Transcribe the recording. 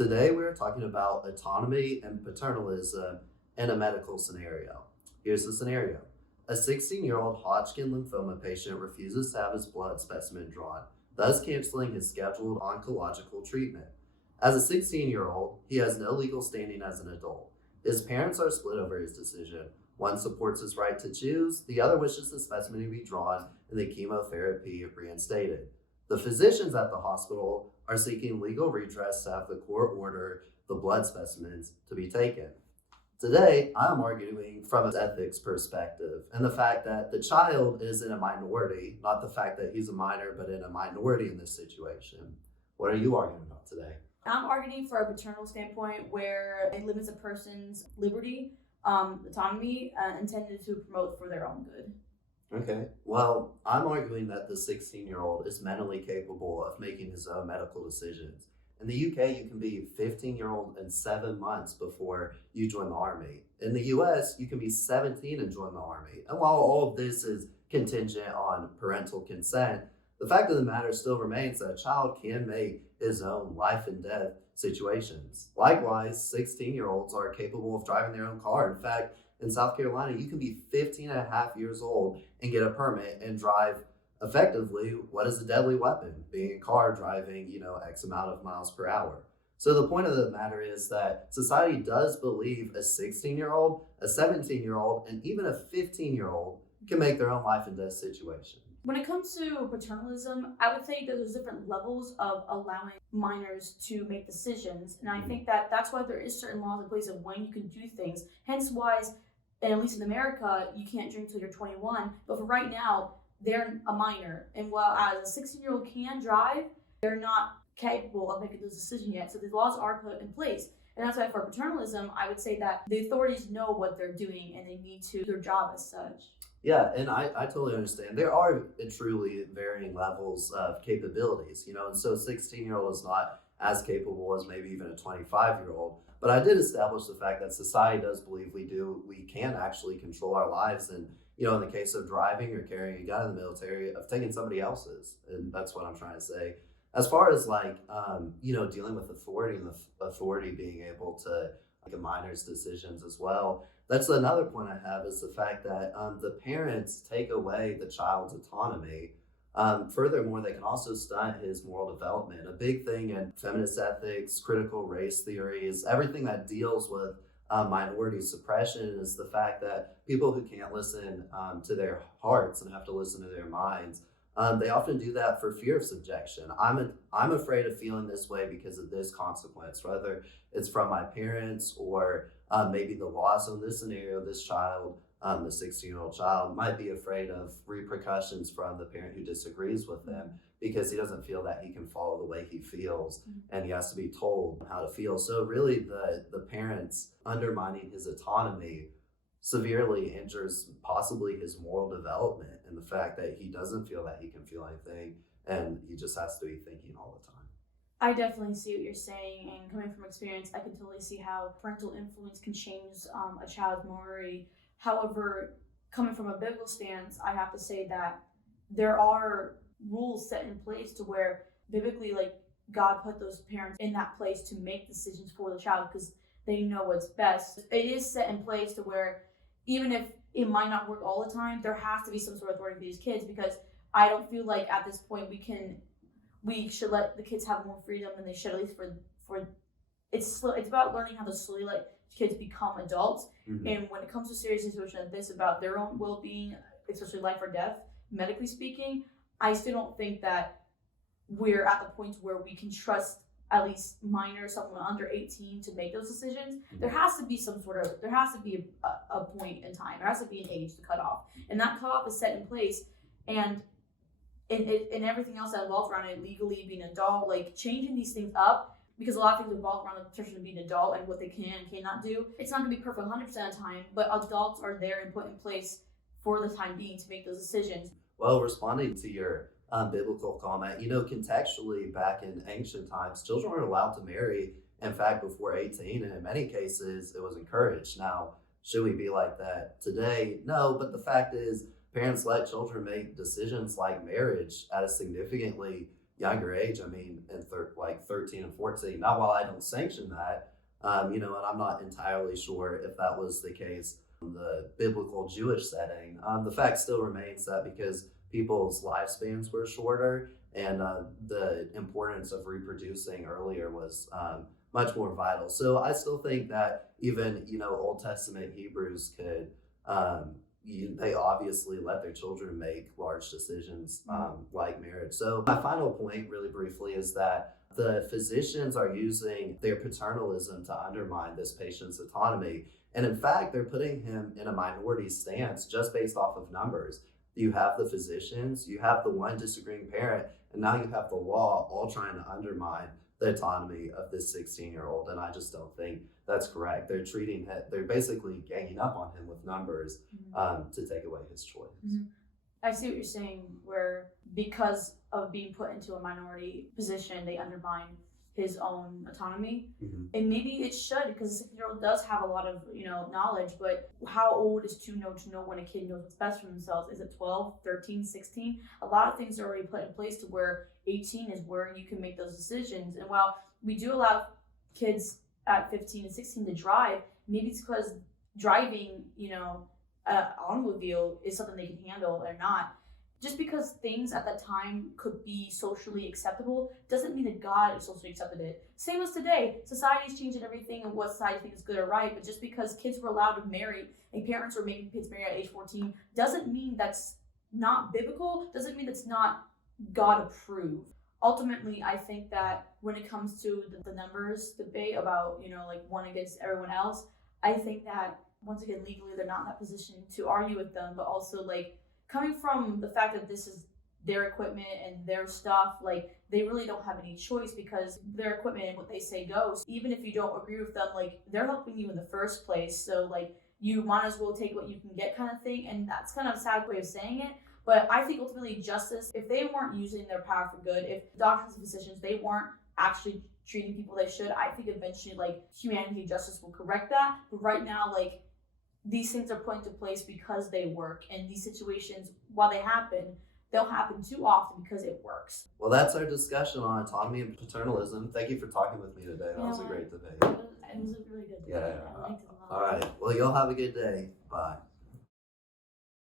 Today we're talking about autonomy and paternalism in a medical scenario. Here's the scenario. A 16-year-old Hodgkin lymphoma patient refuses to have his blood specimen drawn, thus canceling his scheduled oncological treatment. As a 16-year-old, he has no legal standing as an adult. His parents are split over his decision. One supports his right to choose, the other wishes the specimen to be drawn and the chemotherapy reinstated. The physicians at the hospital are seeking legal redress to have the court order the blood specimens to be taken. Today, I'm arguing from an ethics perspective and the fact that the child is in a minority, not the fact that he's a minor, but in a minority in this situation. What are you arguing about today? I'm arguing for a paternal standpoint where it limits a person's liberty, autonomy, intended to promote for their own good. Okay, well, I'm arguing that the 16-year-old is mentally capable of making his own medical decisions. In the UK, you can be 15-year-old in 7 months before you join the army. In the US, you can be 17 and join the army. And while all of this is contingent on parental consent, the fact of the matter still remains that a child can make his own life and death situations. Likewise, 16-year-olds are capable of driving their own car. In fact, in South Carolina, you can be 15 and a half years old and get a permit and drive effectively what is a deadly weapon, being a car driving, X amount of miles per hour. So the point of the matter is that society does believe a 16-year-old, a 17-year-old, and even a 15-year-old can make their own life and death situation. When it comes to paternalism, I would say that there's different levels of allowing minors to make decisions. And I think that that's why there is certain laws in place of when you can do things. Hence why, and at least in America, you can't drink till you're 21. But for right now, they're a minor. And while as a 16-year-old can drive, they're not capable of making those decisions yet. So the laws are put in place. And that's why for paternalism, I would say that the authorities know what they're doing and they need to do their job as such. Yeah, and I totally understand. There are truly varying levels of capabilities, and so a 16-year-old is not as capable as maybe even a 25-year-old. But I did establish the fact that society does believe we can actually control our lives. And, in the case of driving or carrying a gun in the military, of taking somebody else's. And that's what I'm trying to say. As far as dealing with authority and the authority being able to make a minor's decisions as well. That's another point I have is the fact that the parents take away the child's autonomy. Furthermore, they can also stunt his moral development. A big thing in feminist ethics, critical race theories, everything that deals with minority suppression is the fact that people who can't listen to their hearts and have to listen to their minds, they often do that for fear of subjection. I'm afraid of feeling this way because of this consequence, whether it's from my parents or maybe the laws in this scenario, this child, the 16-year-old child might be afraid of repercussions from the parent who disagrees with them because he doesn't feel that he can follow the way he feels and he has to be told how to feel. So really the parents undermining his autonomy severely injures possibly his moral development and the fact that he doesn't feel that he can feel anything and he just has to be thinking all the time. I definitely see what you're saying, and coming from experience, I can totally see how parental influence can change a child's morality. However, coming from a biblical stance, I have to say that there are rules set in place to where biblically, God put those parents in that place to make decisions for the child because they know what's best. It is set in place to where even if it might not work all the time, there has to be some sort of authority for these kids because I don't feel like at this point we should let the kids have more freedom than they should, at least for it's about learning how to slowly let kids become adults. And when it comes to serious situations like this about their own well-being, especially life or death, medically speaking, I still don't think that we're at the point where we can trust at least minors, someone under 18 to make those decisions. There has to be a point in time. There has to be an age to cut off. And that cutoff is set in place. And everything else that involves around it, legally being an adult, changing these things up, because a lot of things revolve around the person being an adult and what they can and cannot do. It's not going to be perfect 100% of the time, but adults are there and put in place for the time being to make those decisions. Well, responding to your biblical comment, contextually back in ancient times, children were allowed to marry, in fact, before 18, and in many cases, it was encouraged. Now, should we be like that today? No, but the fact is, parents let children make decisions like marriage at a significantly younger age. I mean, in like 13 and 14. Now, while I don't sanction that, and I'm not entirely sure if that was the case in the biblical Jewish setting, the fact still remains that because people's lifespans were shorter and the importance of reproducing earlier was much more vital. So I still think that even, Old Testament Hebrews could, they obviously let their children make large decisions like marriage. So my final point, really briefly, is that the physicians are using their paternalism to undermine this patient's autonomy. And in fact, they're putting him in a minority stance just based off of numbers. You have the physicians, you have the one disagreeing parent, and now you have the law all trying to undermine the autonomy of this 16-year-old. And I just don't think that's correct. They're basically ganging up on him with numbers to take away his choice. Mm-hmm. I see what you're saying, where because of being put into a minority position, they undermine his own autonomy. And maybe it should, because a 16-year-old does have a lot of knowledge, but how old is to know when a kid knows what's best for themselves? Is it 12, 13, 16? A lot of things are already put in place to where 18 is where you can make those decisions. And while we do allow kids at 15 and 16 to drive, maybe it's because driving an automobile is something they can handle or not. Just because things at that time could be socially acceptable doesn't mean that God socially accepted it. Same as today. Society's changing everything and what society thinks is good or right, but just because kids were allowed to marry and parents were making kids marry at age 14 doesn't mean that's not biblical, doesn't mean that's not God approved. Ultimately, I think that when it comes to the numbers debate about, one against everyone else, I think that, once again, legally, they're not in that position to argue with them, but also, coming from the fact that this is their equipment and their stuff, they really don't have any choice because their equipment and what they say goes. Even if you don't agree with them, they're helping you in the first place. So, you might as well take what you can get kind of thing. And that's kind of a sad way of saying it. But I think ultimately justice, if they weren't using their power for good, if doctors and physicians, they weren't actually treating people they should, I think eventually, humanity and justice will correct that. But right now, these things are put into place because they work, and these situations, while they happen, they'll happen too often because it works. Well, that's our discussion on autonomy and paternalism. Thank you for talking with me today. That was a great debate. It was a really good debate. Yeah. I liked it a lot. All right. Well, y'all have a good day. Bye.